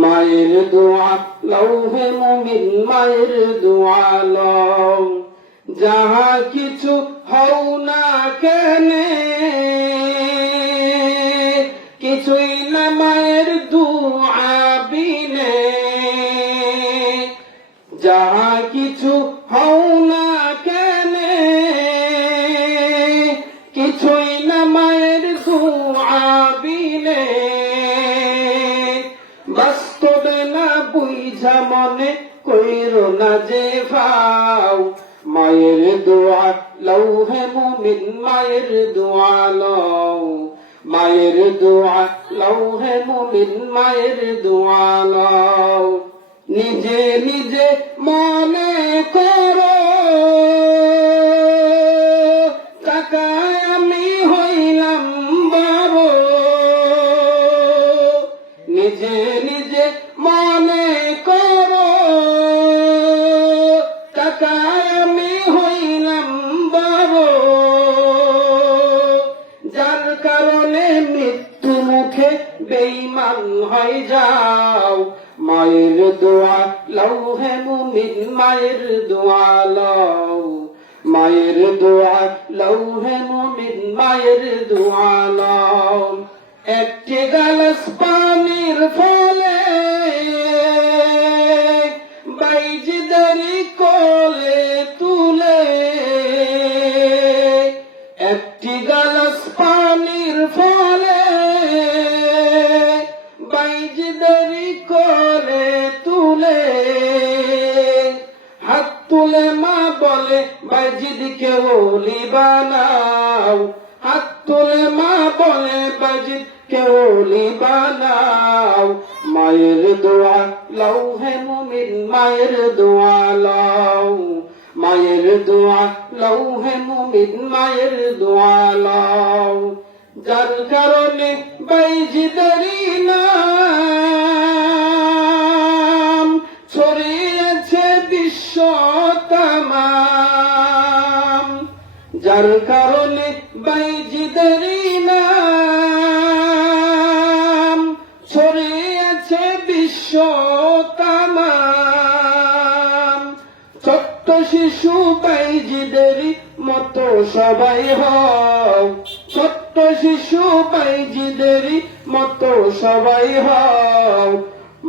মায়ের দোয়া লৌহে মুমিন মায়ের দোয়া লও, যাহা কিছু হও না কেনে কিছুই না মায়ের দোয়া বিনে, যাহা কিছু হও না কেনে কিছুই না মায়ের দোয়া বিনে, বাস্তবে না বুঝা মনে কইরো না যে ভাও, মায়ের দোয়া লৌহে মুমিন মায়ের দোয়া লও, মায়ের দোয়া লৌহে মুমিন মায়ের দোয়া লও। নিজে নিজে মনে করো টাকায় আমি হইলাম বড়, নিজে নিজে মনে করো টাকায় আমি হইলাম বড়, যার কারণে মৃত্যু মুখে বেঈমান হয়ে যাও, মায়ের দোয়া লৌহে মুমিন মায়ের দোয়া লও, মায়ের দোয়া লৌহে মুমিন মায়ের দোয়া লও। একটি গালাস পানির ফলে বাইজিদারি কোলে তুলে, একটি গালাস পানির ফলে বাইজিদারি কোলে তুলে, হাত তুলে মা বলে বাইজিদকে ওলি বানাও, হাত তুলে মা বলে বাইজিদকে ওলি বানাও, মায়ের দোয়া লৌহে মুমিন মায়ের দোয়া লও, মায়ের দোয়া লৌহে মুমিন মায়ের দোয়া লও। যার কারণে বাইজিদারি নাম ছড়িয়েছে বিশ্ব তামাম, যার কারণে বাইজিদারি নাম ছড়িয়েছে বিশ্ব তামাম। ছোট্ট শিশু বাইজিদেরই মতো সবাই হও, ছোট্ট শিশু বাইজিদেরই মতো সবাই হও,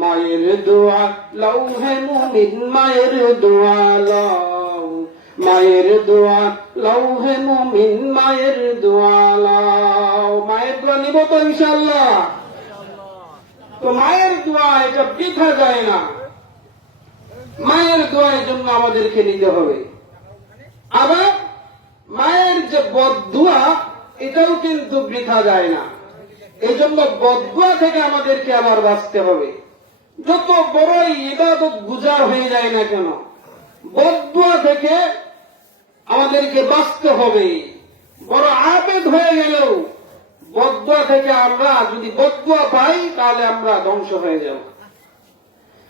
মায়ের দোয়া লৌহে মুমিন মায়ের দোয়া লও, মায়ের দোয়া লৌহে মুমিন মায়ের দোয়া লও। মায়ের দোয়া নিব তো ইনশাআল্লাহ? তো মায়ের দোয়া এটা বৃথা যায় না, মায়ের দোয়ার জন্য আমাদেরকে নিতে হবে। আবার মায়ের যে বদদুয়া এটাও কিন্তু বৃথা যায় না, এই জন্য বদদুয়া থেকে আমাদেরকে আবার বাঁচতে হবে। যত বড়ই ইবাদত গুজার হয়ে যায় না কেন, বদদুয়া থেকে আমাদেরকে বাঁচতে হবে। বড় আবেদ হয়ে গেলেও বদদুয়া থেকে আমরা যদি বদদুয়া পাই তাহলে আমরা ধ্বংস হয়ে যাব।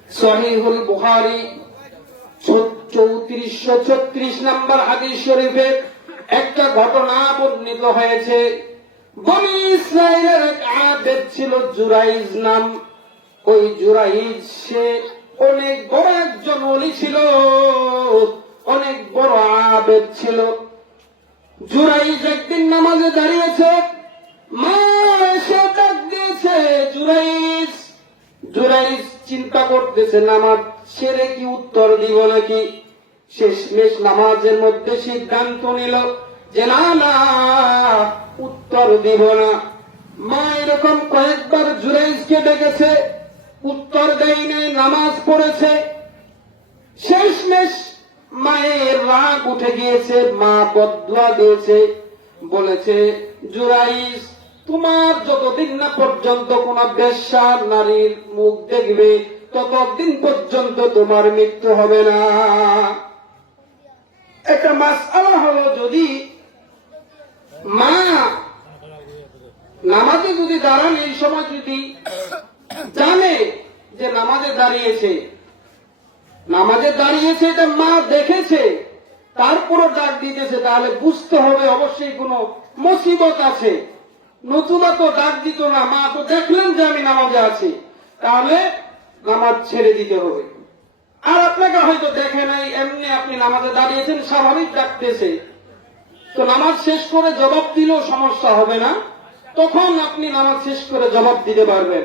সহিহুল বুখারী 3436 নম্বর হাদিস শরীফে একটা ঘটনা বর্ণিত হয়েছে। বনি ইসরাইলের এক আবেদ ছিল জুরাইজ নাম। ওই জুরাইজ সে অনেক বড় একজন ওলি ছিল, অনেক বড় আবেদ ছিল। জুরাইজ একদিন নামাজে দাঁড়িয়েছে, মা এসে ডাক দিয়েছে জুরাইজ। জুরাইজ চিন্তা করতেছে নামাজ সেরে কি উত্তর দিব নাকি। শেষমেশ নামাজের মধ্যে সিদ্ধান্ত নিল যে না না, উত্তর দিব না। মা এরকম কয়েকবার জুরাইজকে ডেকেছে, উত্তর দেয় নাই, নামাজ পড়েছে। শেষমেশ মায়ের রাগ উঠে গিয়েছে, মা বদদুয়া দিয়েছে, বলেছে জুরাইজ তোমার যতদিন না পর্যন্ত কোন বেশ্যা নারীর মুখ দেখবে ততদিন পর্যন্ত তোমার মৃত্যু হবে না। একটা মাসআলা হলো, যদি মা নামাজে যদি দাঁড়ান এই সময় যদি জানে যে নামাজে দাঁড়িয়েছে এটা মা দেখেছে, তারপরও ডাক দিতেছে, তাহলে বুঝতে হবে অবশ্যই কোনো মুসিবত আছে। নতুবা তো ডাক দিত না, মা তো দেখলেন যে আমি নামাজে আছি, তাহলে নামাজ ছেড়ে দিতে হবে। আর আপনাকে হয়তো দেখে নাই, এমনি আপনি নামাজে দাঁড়িয়েছেন, স্বাভাবিক ডাকতেছে, তো নামাজ শেষ করে জবাব দিলেও সমস্যা হবে না, তখন আপনি নামাজ শেষ করে জবাব দিতে পারবেন।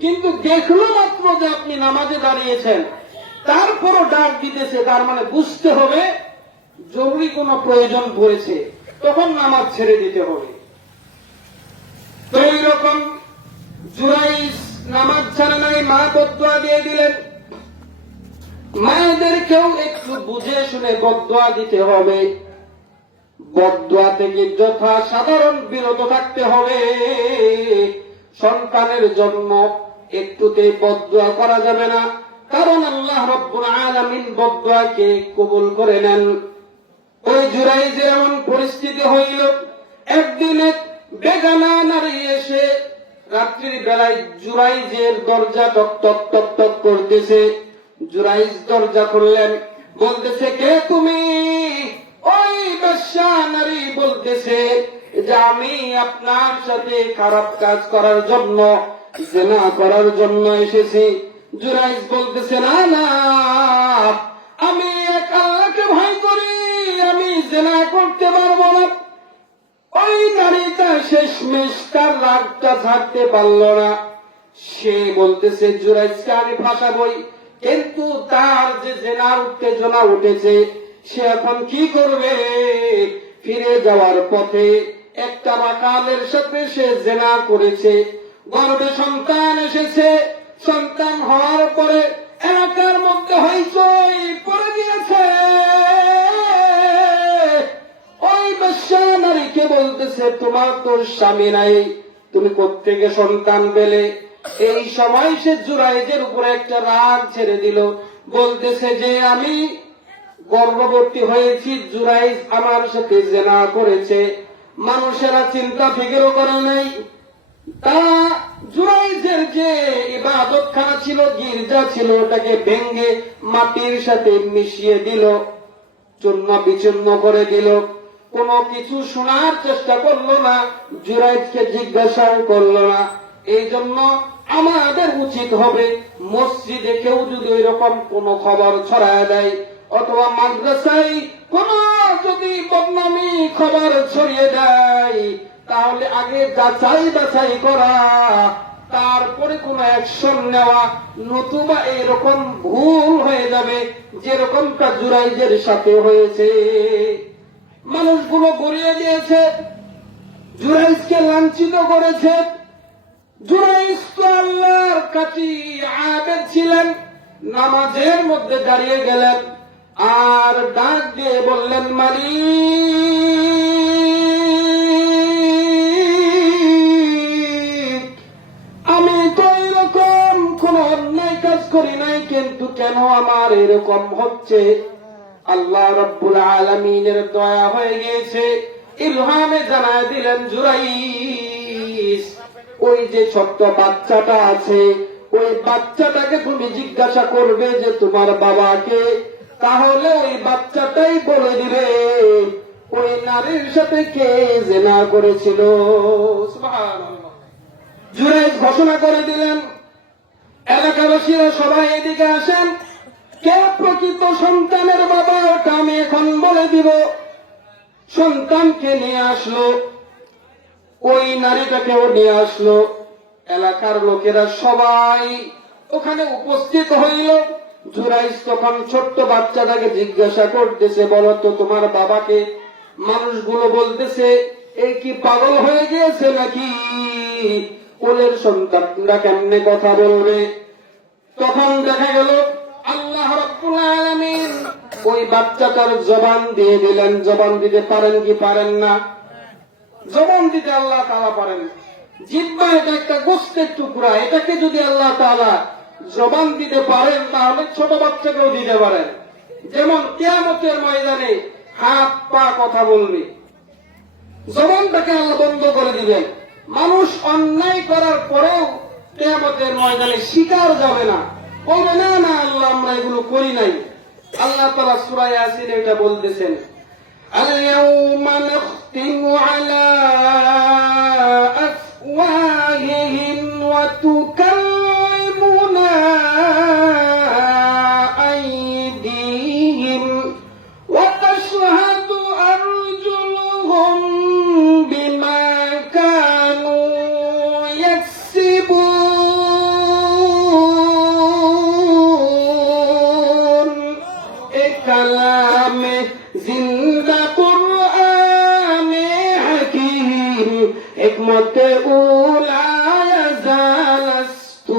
কিন্তু দেখলো মাত্র যে আপনি নামাজে দাঁড়িয়েছেন, তারপরও ডাক দিতেছে, তার মানে বুঝতে হবে জরুরি কোনো প্রয়োজন পড়েছে, তখন নামাজ ছেড়ে দিতে হবে। তো এইরকম জুরাইস নামাজ ছাড়ে নাই, মা বদদোয়া দিয়ে দিলেন। মায়েদেরকেও একটু বুঝে শুনে বদদোয়া দিতে হবে, বদদোয়া থেকে যথাসাধারণ বিরত থাকতে হবে। সন্তানের জন্য একটুতে বদদোয়া করা যাবে না, কারণ আল্লাহ রাব্বুল আলামিন বদদোয়াকে কবুল করে নেন। ওই জুরাইজের এমন পরিস্থিতি হইল, একদিন এক বেগানা নারী এসে রাত্রির বেলায় জুরাইজের দরজা টক টক টক টক করতেছে। জুরাইজ দরজা খুললেন, বলতেছে, কে তুমি? ওই বেশ্যা নারী বলতেছে যে আমি আপনার সাথে খারাপ কাজ করার জন্য, জিনা করার জন্য এসেছি। জুরাইজ বলতেছে, না না, আমি এক আল্লাহকে ভয় করি, আমি জিনা করতে পারবো না। ওই নারীটা শেষমেশ তার রাগটা ছাড়তে পারল না, সে বলতেছে, জুরাইজকে আমি ফাঁসাবই, কিন্তু তার যে জেনার উত্তেজনা উঠেছে, সে এখন কি করবে? ফিরে যাওয়ার পথে একটা রাখালের সাথে সে জেনা করেছে, গর্ভে সন্তান এসেছে। সন্তান হওয়ার পরে এলাকার মধ্যে হইচই পড়ে গিয়েছে। ওই বেশ্যা নারীকে বলতেছে, তোমার তো স্বামী নাই, তুমি কোত্থেকে সন্তান পেলে? এই সময় সে জুরাইজের উপরে একটা রাগ ছেড়ে দিল, বলতেছে যে আমি গর্ভবতী হয়েছি, জুরাইজ আমার সাথে জিনা করেছে। মানুষেরা চিন্তা ফিকিরও করে নাই, তারা জুরাইজের যে ইবাদতখানা ছিল, গির্জা ছিল, ওটাকে ভেঙ্গে মাটির সাথে মিশিয়ে দিল, চূর্ণ বিচূর্ণ করে দিল। কোনো কিছু শোনার চেষ্টা করলো না, জুরাইজকে জিজ্ঞাসাও করলো না। এই জন্য আমাদের উচিত হবে, মসজিদে কেউ যদি ওই রকম কোন খবর ছড়ায় দেয়, অথবা মাদ্রাসায় কোন যদি বদনামি খবর ছড়িয়ে দেয়, তাহলে আগে যাচাই বাছাই করা, তারপরে কোন অ্যাকশন নেওয়া, নতুবা এরকম ভুল হয়ে যাবে যেরকমটা জুরাইজের সাথে হয়েছে। মানুষগুলো গড়িয়ে দিয়েছে, জুরাইজকে লাঞ্ছিত করেছে। জুরাইজ তো আল্লাহর কাছে আবেদ ছিলেন, নামাজের মধ্যে দাঁড়িয়ে গেলেন আর ডাক দিয়ে বললেন, মালিক, আমি তো এরকম কোন অন্যায় কাজ করি নাই, কিন্তু কেন আমার এরকম হচ্ছে? আল্লাহ রাব্বুল আলামিনের দয়া হয়ে গিয়েছে, ইলহামে জানায় দিলেন, জুরাইজ, ওই যে ছোট্ট বাচ্চাটা আছে, ওই বাচ্চাটাকে তুমি জিজ্ঞাসা করবে যে তোমার বাবাকে, তাহলে ওই বাচ্চাটাই বলে দিবে ওই নারীর সাথে কে জিনা করেছিল। সুবহানাল্লাহ। জুরাইজ ঘোষণা করে দিলেন, এলাকাবাসীরা সবাই এদিকে আসেন, কে প্রকৃত সন্তানের বাবা ওটা আমি এখন বলে দিব। সন্তানকে নিয়ে আসলো, ওই নারীটাকেও নিয়ে আসলো। এলাকার লোকেরা সবাই ওখানে উপস্থিত হইল। জুরাইজ তখন ছোট্ট বাচ্চাটাকে জিজ্ঞাসা করতেছে, বলো তো তোমার বাবাকে? মানুষগুলো বলতেছে, এই কি পাগল হয়ে গিয়েছে নাকি? কোলের সন্তানরা কেমনে কথা বলবে? তখন দেখা গেল আল্লাহ রাব্বুল আলামিন ওই বাচ্চাটার জবান দিয়ে দিলেন। জবান দিতে পারেন কি পারেন না? জবান দিতে আল্লাহ তাআলা পারেন। জিহ্বা এটা একটা গোশতের টুকরা, এটাকে যদি আল্লাহ তাআলা জবান দিতে পারেন, তাহলে ছোট বাচ্চাকেও দিতে পারেন। যেমন কিয়ামতের ময়দানে হাত পা কথা বলবে, জবানটাকে আল্লাহ বন্ধ করে দিবেন। মানুষ অন্যায় করার পরেও কিয়ামতের ময়দানে স্বীকার যাবে না, বলবে না না আল্লাহ আমরা এগুলো করি নাই। আল্লাহ তাআলা সূরা ইয়াসিন এটা বলতেছেন, আল-ইয়াউমা নাখতিমু আলা আফওয়াহিহিম ওয়া তুকাল্লিমুনা উম্মতে উলা ইয়াজালাস্তু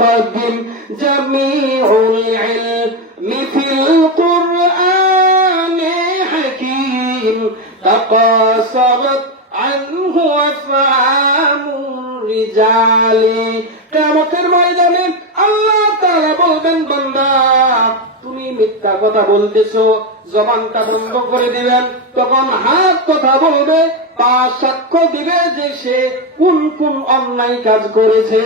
قدم جميع العلم في القرآن حكيم تقاصرت عنه أفهام الرجال কিয়ামতের ময়দানে আল্লাহ তাআলা বলবেন বান্দা তুমি মিথ্যা কথা বলতেছো, জবানটা বন্ধ করে দিবেন। তখন হাত কথা বলবে, পা সাক্ষ্য দিবে যে সে কোন কোন অন্যায় কাজ করেছে।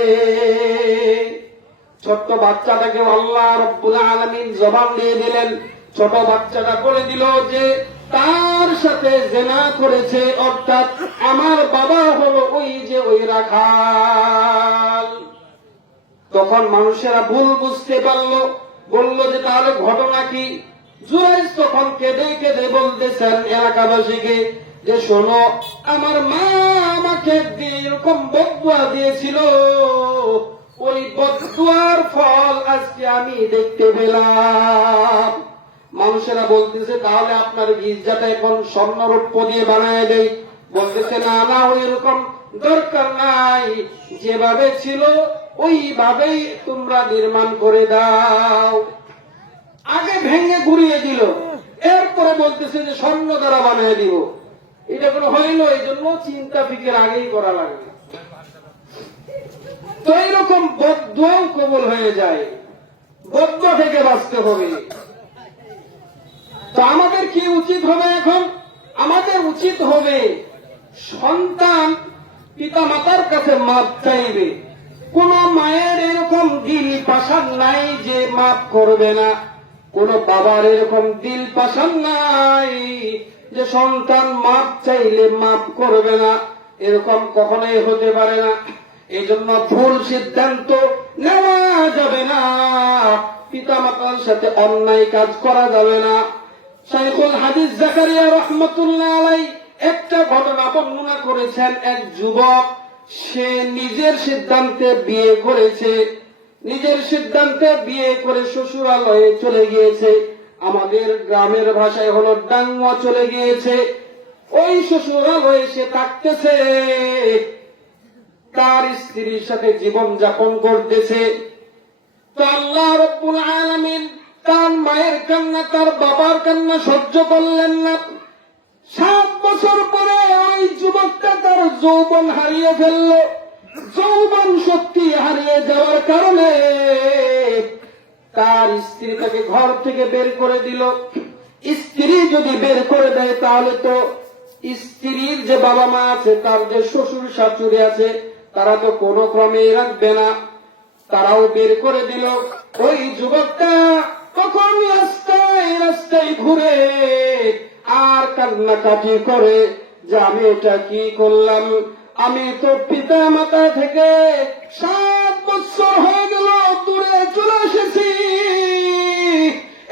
ছোট্ট বাচ্চাটাকে আল্লাহ রাব্বুল আলামিন জবান দিয়ে দিলেন। ছোট বাচ্চাটা বলে দিল যে তার সাথে জিনা করেছে, অর্থাৎ আমার বাবা হলো ওই রাখাল। তখন মানুষেরা ভুল বুঝতে পারলো, বলল যে তাহলে ঘটনা কি? জুরাইজ তখন কেঁদে কেঁদে বলতেছেন এলাকাবাসীকে যে শোনো, আমার মা আমাকে এরকম বদদুয়া দিয়েছিল, ওই বদদুয়ার ফল আজকে আমি দেখতে পেলাম। মানুষেরা বলতেছে তাহলে আপনার গির্জাটা এখন স্বর্ণরৌপ্য দিয়ে বানায় দেয়। বলতেছে না না, ওই রকম দরকার নাই, যেভাবে ছিল ওইভাবেই তোমরা নির্মাণ করে দাও। আগে ভেঙে ঘুরিয়ে দিল, এরপরে বলতেছে যে স্বর্ণ দ্বারা বানিয়ে দিব। এটা কোনো হইল? এই জন্য চিন্তা ফিকের আগেই করা লাগে। তো এইরকম বদদুয়াও কবুল হয়ে যায়, বদদুয়া থেকে বাঁচতে হবে। তো আমাদের কি উচিত হবে এখন? আমাদের উচিত হবে সন্তান পিতা মাতার কাছে মাপ চাইবে। কোন মায়ের এরকম দিল পাশান নাই যে মাপ করবে না, কোন বাবার এরকম দিল পাশান নাই যে সন্তান মাপ চাইলে মাপ করবে না। এরকম কখনোই হতে পারে না। এই জন্য ভুল সিদ্ধান্ত নেওয়া যাবে না, পিতা মাতার সাথে অন্যায় কাজ করা যাবে না। শাইখুল হাদিস জাকারিয়া রাহমাতুল্লাহ আলাইহি একটা ঘটনা বর্ণনা করেছেন। এক যুবক, সে নিজের সিদ্ধান্তে বিয়ে করেছে, নিজের সিদ্ধান্তে বিয়ে করে শ্বশুরালয়ে চলে গিয়েছে। আমাদের গ্রামের ভাষায় হলো ডাঙ্গা চলে গিয়েছে। ওই শ্বশুরালয়ে সে থাকতেছে, তার স্ত্রীর সাথে জীবন যাপন করতেছে। তো আল্লাহ রাব্বুল আলামিন তার মায়ের কান্না, তার বাবার কান্না সহ্য করলেন না। 7 বছর পরে ওই যুবকটা তার যৌবন হারিয়ে ফেলল। যৌবন শক্তি হারিয়ে যাওয়ার কারণে তার স্ত্রী তাকে ঘর থেকে বের করে দিল। স্ত্রী যদি বের করে দেয় তাহলে তো স্ত্রীর যে বাবা মা আছে, তার যে শ্বশুর শাশুড়ি আছে, তারা তো কোনো ক্রমেই রাখবে না, তারাও বের করে দিল। ওই যুবকটা তখন রাস্তায় রাস্তায় ঘুরে আর কান্নাকাটি করে যে আমি এটা কি করলাম, আমি তো পিতা মাতা থেকে 7 বছর হয়ে গেল দূরে চলে এসেছি।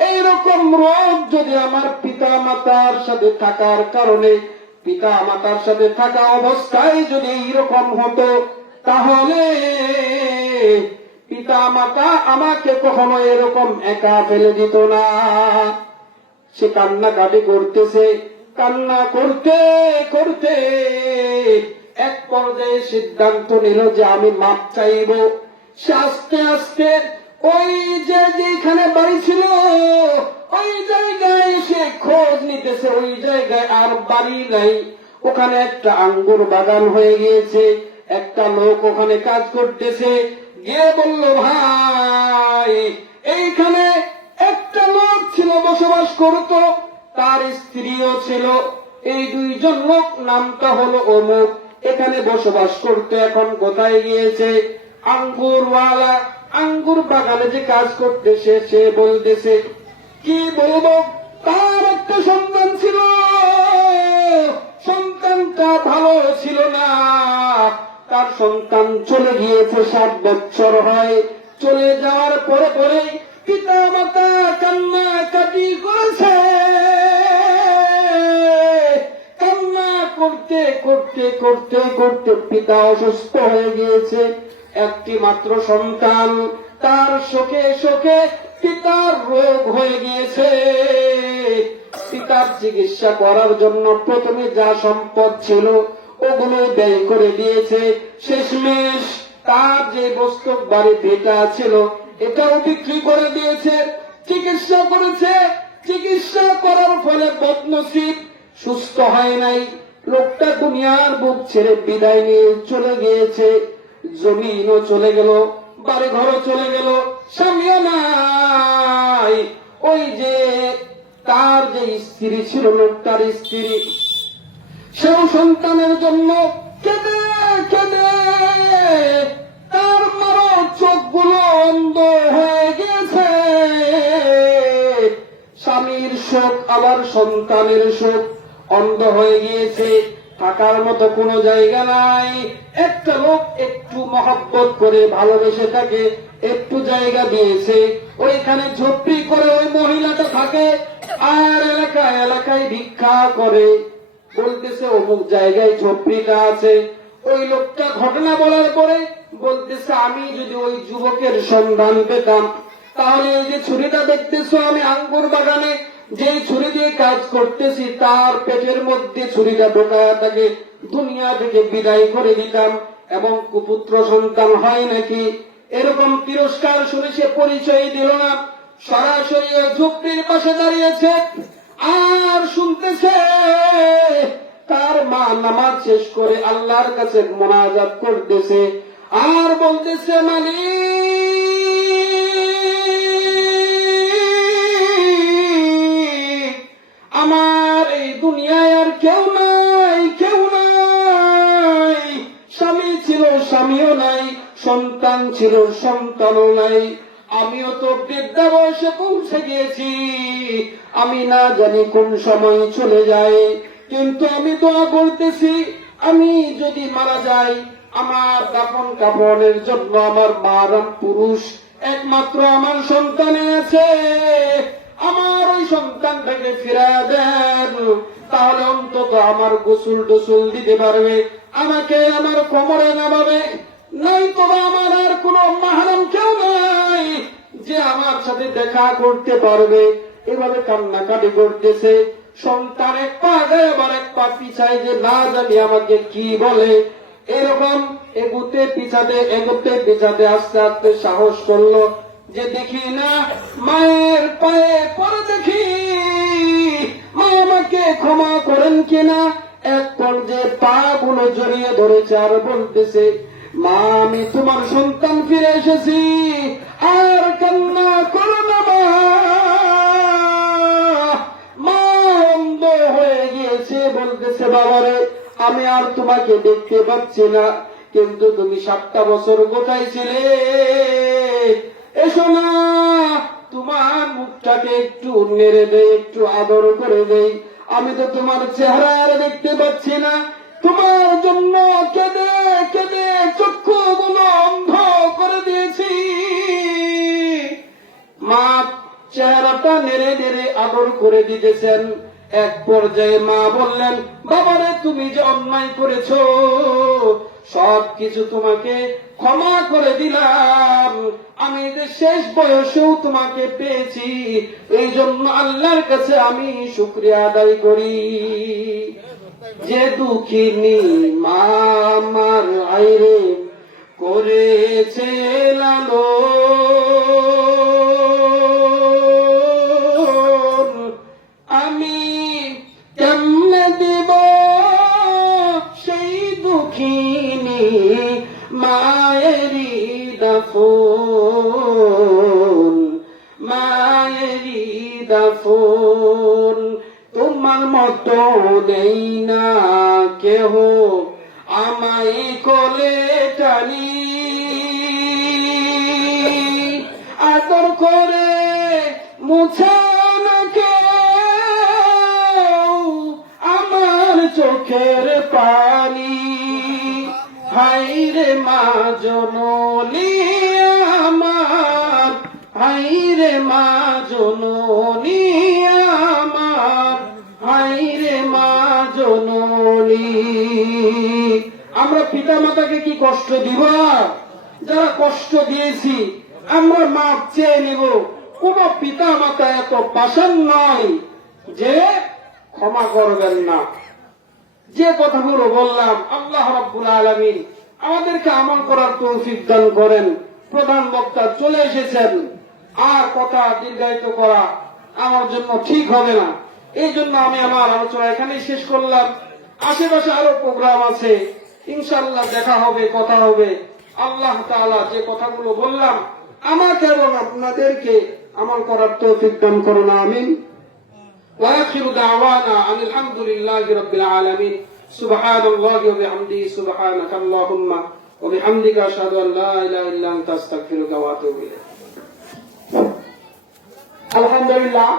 এইরকম রোগ যদি আমার পিতা মাতার সাথে থাকার কারণে, পিতা মাতার সাথে থাকা অবস্থায় যদি এইরকম হতো, তাহলে পিতা মাতা আমাকে কখনো এরকম একা ফেলে দিত না। সে কান্নাকাটি করতেছে, কান্না করতে করতে এক পর্যায়ে সিদ্ধান্ত নিল যে আমি মাপ চাইব। সে আস্তে আস্তে ওই যেখানে বাড়ি ছিল ওই জায়গায় সে খোঁজ নিতেছে। ওই জায়গায় আর বাড়ি নাই, ওখানে একটা আঙ্গুর বাগান হয়ে গিয়েছে। একটা লোক ওখানে কাজ করতেছে। গিয়ে বলল, ভাই এইখানে একটা লোক ছিল, বসবাস করত, তার স্ত্রীও ছিল। এই 2 জন লোক, নামটা হলো অমুক, এখানে বসবাস করতে এখন কোথায় গিয়েছে? আঙ্গুরওয়ালা আঙ্গুর বাগানে যে কাজ করতেছে সে বলতেছে, কি বলবো, তার একটা সন্তান ছিল, সন্তানটা ভালো ছিল না, তার সন্তান চলে গিয়েছে, 7 বছর হয়। চলে যাওয়ার পরে পরে পিতা মাতা কান্না কাটি করেছে। কান্না করতে করতে করতে করতে পিতা অসুস্থ হয়ে গিয়েছে। একটি মাত্র সন্তান, তার শোকে শোকে পিতার রোগ হয়ে গিয়েছে। পিতার চিকিৎসা করার জন্য প্রথমে যা সম্পদ ছিল ওগুলো ব্যয় করে দিয়েছে। শেষমেশ তার যে বস্তু বাড়িতে এটা ছিল এটাও বিক্রি করে দিয়েছে। চিকিৎসা করেছে, চিকিৎসা করার ফলে বদনসিব, সুস্থ হয় নাই। লোকটা দুনিয়ার বুক ছেড়ে বিদায় নিয়ে চলে গিয়েছে। জমিনও চলে গেল, বাড়ি ঘরও চলে গেল, স্বামীও নাই। ওই যে তার যে স্ত্রী ছিল, লোকটার স্ত্রী, সেও সন্তানের জন্য কেঁদে কেঁদে তার মারো চোখগুলো অন্ধ হয়ে গেছে। স্বামীর শোক আবার সন্তানের শোক, অন্ধ হয়ে গিয়েছে। থাকার মতো কোনো জায়গা নাই। একটা লোক একটু মহব্বত করে ভালোবেসে তাকে একটু জায়গা দিয়েছে, ওইখানে ঝোপড়ি করে ওই মহিলাটা থাকে, আর এলাকায় এলাকায় ভিক্ষা করে। বলতেছে অমুক জায়গায় ঝোপড়িটা আছে। ওই লোকটা ঘটনা বলার পরে বলতেছে, আমি যদি ওই যুবকের সন্ধান পেতাম তাহলে এই যে ছুরিটা দেখতেছো আমি আঙ্গুর বাগানে যে ছুরি দিয়ে কাজ করতেছি তার পেটের মধ্যে ছুরিটা ঢোকায় তাকে দুনিয়া থেকে বিদায় করে দিতাম, এবং কুপুত্র সন্তান হয় নাকি। এরকম তিরস্কার শুনে সে পরিচয় দিল না, সরাসরি ঝুপড়ির পাশে দাঁড়িয়েছে আর শুনতেছে তার মা নামাজ শেষ করে আল্লাহর কাছে মোনাজাত করতেছে আর বলতেছে, মালিক, আমার এই দুনিয়ায় আর কেউ নাই, কেউ নাই। স্বামী ছিল, স্বামীও নাই, সন্তান ছিল, সন্তানও নাই। আমিও তো বৃদ্ধা বয়সে পৌঁছে গিয়েছি, আমি না জানি কোন সময় চলে যায়। কিন্তু আমি দোয়া করতেছি, আমি যদি মারা যাই আমার দাফন কাফনের জন্য আমার মারাম পুরুষ একমাত্র আমার সন্তানে আছে, আমার ওই সন্তানটাকে ফিরায় দেন, তাহলে অন্তত আমার গোসল টোসল দিতে পারবে, আমাকে আমার কোমরে নামাবে। নাই তো আমার আর কোন মাহরাম কেউ নাই যে আমার সাথে দেখা করতে পারবে। এভাবে কান্নাকাটি করতেছে। সন্তান এক পা গায়ে আবার এক পা পিছায়, যে না জানি আমাকে কি বলে। এরকম এগুতে পিছাতে আস্তে আস্তে সাহস করলো যে দেখি না মায়ের পায়ে পরে দেখি মা আমাকে ক্ষমা করেন কিনা। এক পর্যায়ে পা গুলো জড়িয়ে ধরেছে আর বলতেছে, মা আমি তোমার সন্তান ফিরে এসেছি, আর কান্না করো না মা। মা অন্ধ হয়ে গিয়েছে, বলতেছে, বাবারে আমি আর তোমাকে দেখতে পাচ্ছি না, কিন্তু তুমি 7টা বছর কোথায় ছিলে? এসো না, তোমার মুখটাকে একটু নেড়ে দেই, একটু আদর করে দেই। আমি তো তোমার চেহারা আর দেখতে পাচ্ছি না, তোমার জন্য কেঁদে কেঁদে চক্ষুগুলো অন্ধ করে দিয়েছি। মা চেহারাটা নেড়ে নেড়ে আদর করে দিতেছেন। এক পর্যায়ে মা বললেন, বাবারে তুমি যে অন্যায় করেছো সবকিছু তোমাকে ক্ষমা করে দিলাম, আমি যে শেষ বয়সেও তোমাকে পেয়েছি, এই জন্য আল্লাহর কাছে আমি শুকরিয়া আদায় করি। যে দুঃখিনী মা আমার আইরে করেছে লালন, আমি কেমনে দিব সেই দুঃখিনী মায়েরি দাফন, মায়েরি দাফন। তোমার মতো নেই না কেহ আমায় কোলে টানি, আদর করে মুছা না কেউ আমার চোখের পানি। হাইরে মা জননী আমার, হাইরে মা জননী আমার, হাইরে মা জননী। আমরা পিতা মাতাকে কি কষ্ট দিব? যারা কষ্ট দিয়েছি আমরা মাপ চেয়ে নিব। কোন পিতা মাতা এত পাষাণ নয় যে ক্ষমা করবেন না। যে কথাগুলো বললাম আল্লাহ রাব্বুল আলামিন আমাদেরকে আমল করার তৌফিক দান করেন। প্রধান বক্তা চলে এসেছেন, আর কথা দীর্ঘায়িত করা আমার জন্য ঠিক হবে না। এই জন্য আমি আমার আলোচনা এখানেই শেষ করলাম। আশেপাশে আরো প্রোগ্রাম আছে, ইনশাআল্লাহ দেখা হবে, কথা হবে। আল্লাহ তাআলা যে কথাগুলো বললাম আমাকে এবং আপনাদেরকে আমল করার তৌফিক দান করুন, আমিন। وآخر دعوانا أن الحمد لله رب العالمين سبحان الله وبحمده سبحانك اللهم وبحمدك أشهد أن لا إله إلا أنت أستغفرك وأتوب إليك। আলহামদুলিল্লাহ।